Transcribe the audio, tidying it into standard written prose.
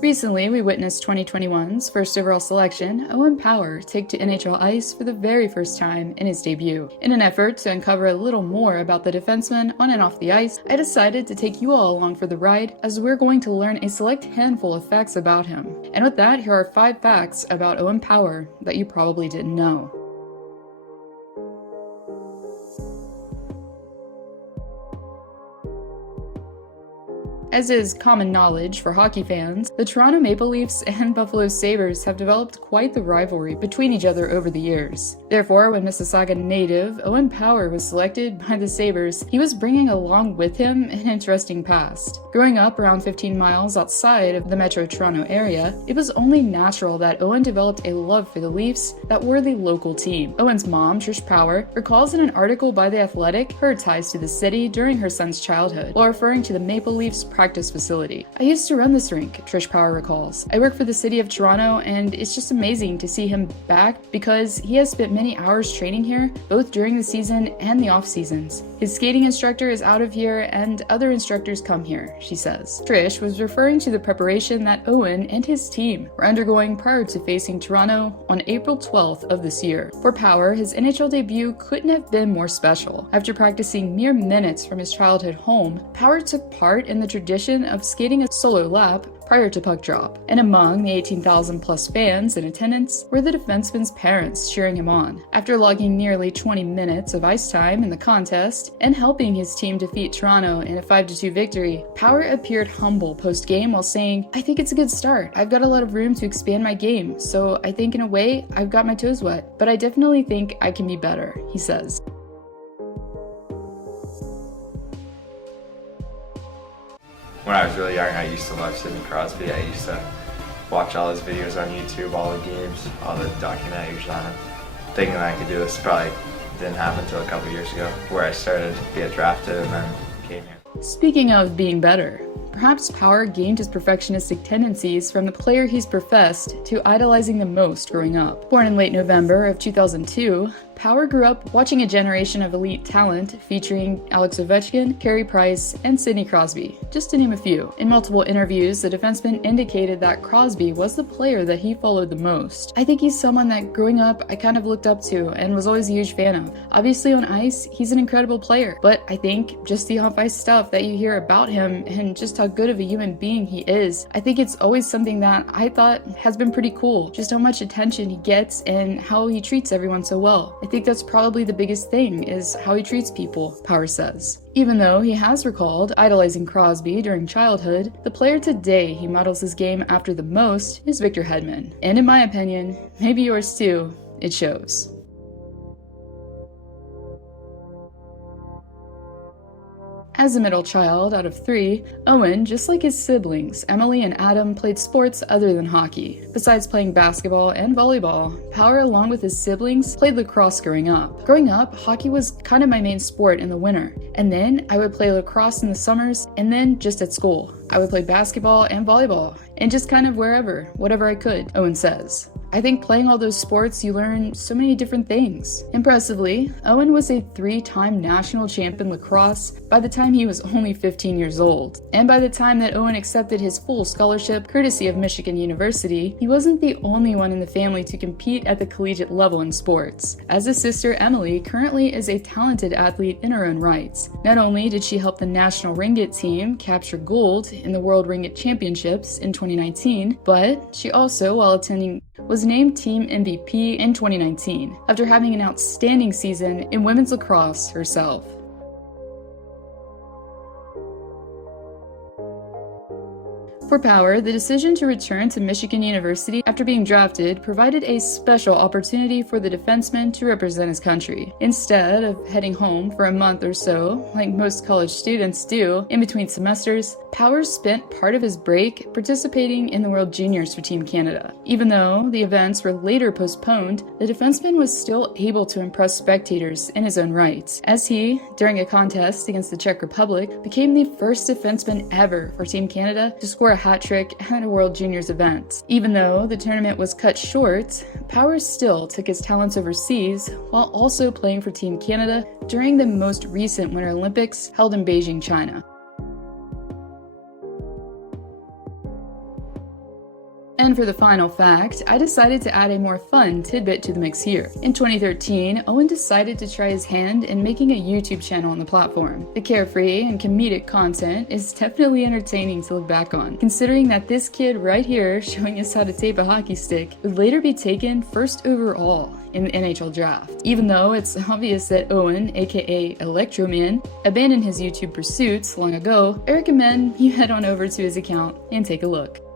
Recently, we witnessed 2021's first overall selection, Owen Power, take to NHL ice for the very first time in his debut. In an effort to uncover a little more about the defenseman on and off the ice, I decided to take you all along for the ride as we're going to learn a select handful of facts about him. And with that, here are 5 facts about Owen Power that you probably didn't know. As is common knowledge for hockey fans, the Toronto Maple Leafs and Buffalo Sabres have developed quite the rivalry between each other over the years. Therefore, when Mississauga native Owen Power was selected by the Sabres, he was bringing along with him an interesting past. Growing up around 15 miles outside of the Metro Toronto area, it was only natural that Owen developed a love for the Leafs that were the local team. Owen's mom, Trish Power, recalls in an article by The Athletic her ties to the city during her son's childhood, while referring to the Maple Leafs practice facility. "I used to run this rink," Trish Power recalls. "I work for the city of Toronto, and it's just amazing to see him back because he has spent many hours training here, both during the season and the off seasons. His skating instructor is out of here, and other instructors come here," she says. Trish was referring to the preparation that Owen and his team were undergoing prior to facing Toronto on April 12th of this year. For Power, his NHL debut couldn't have been more special. After practicing mere minutes from his childhood home, Power took part in the tradition of skating a solo lap prior to puck drop, and among the 18,000 plus fans in attendance were the defenseman's parents cheering him on. After logging nearly 20 minutes of ice time in the contest and helping his team defeat Toronto in a 5-2 victory, Power appeared humble post-game while saying, "I think it's a good start. I've got a lot of room to expand my game, so I think in a way I've got my toes wet, but I definitely think I can be better," he says. When I was really young, I used to love Sidney Crosby. I used to watch all his videos on YouTube, all the games, all the documentaries on him. Thinking that I could do this probably didn't happen until a couple years ago, where I started to get drafted and then came here. Speaking of being better, perhaps Power gained his perfectionistic tendencies from the player he's professed to idolizing the most growing up. Born in late November of 2002, Power grew up watching a generation of elite talent featuring Alex Ovechkin, Carey Price, and Sidney Crosby, just to name a few. In multiple interviews, the defenseman indicated that Crosby was the player that he followed the most. "I think he's someone that growing up I kind of looked up to and was always a huge fan of. Obviously on ice, he's an incredible player, but I think just the off-ice stuff that you hear about him and just how good of a human being he is, I think it's always something that I thought has been pretty cool, just how much attention he gets and how he treats everyone so well. I think that's probably the biggest thing, is how he treats people," Power says. Even though he has recalled idolizing Crosby during childhood, the player today he models his game after the most is Victor Hedman. And in my opinion, maybe yours too, it shows. As a middle child out of 3, Owen, just like his siblings, Emily and Adam, played sports other than hockey. Besides playing basketball and volleyball, Power, along with his siblings, played lacrosse growing up. Growing up, hockey was kind of my main sport in the winter, and then I would play lacrosse in the summers, and then just at school. I would play basketball and volleyball, and just kind of whatever I could, Owen says. "I think playing all those sports, you learn so many different things." Impressively, Owen was a 3-time national champion lacrosse by the time he was only 15 years old. And by the time that Owen accepted his full scholarship, courtesy of Michigan University, he wasn't the only one in the family to compete at the collegiate level in sports, as his sister Emily currently is a talented athlete in her own rights. Not only did she help the national ringgit team capture gold in the World Ringgit Championships in 2019, but she also, while attending, was named Team MVP in 2019, after having an outstanding season in women's lacrosse herself. For Power, the decision to return to Michigan University after being drafted provided a special opportunity for the defenseman to represent his country. Instead of heading home for a month or so, like most college students do in between semesters, Power spent part of his break participating in the World Juniors for Team Canada. Even though the events were later postponed, the defenseman was still able to impress spectators in his own right, as he, during a contest against the Czech Republic, became the first defenseman ever for Team Canada to score a hat trick at a World Juniors event. Even though the tournament was cut short, Power still took his talents overseas while also playing for Team Canada during the most recent Winter Olympics held in Beijing, China. And for the final fact, I decided to add a more fun tidbit to the mix here. In 2013, Owen decided to try his hand in making a YouTube channel on the platform. The carefree and comedic content is definitely entertaining to look back on, considering that this kid right here showing us how to tape a hockey stick would later be taken first overall in the NHL draft. Even though it's obvious that Owen, aka Electroman, abandoned his YouTube pursuits long ago, I recommend you head on over to his account and take a look.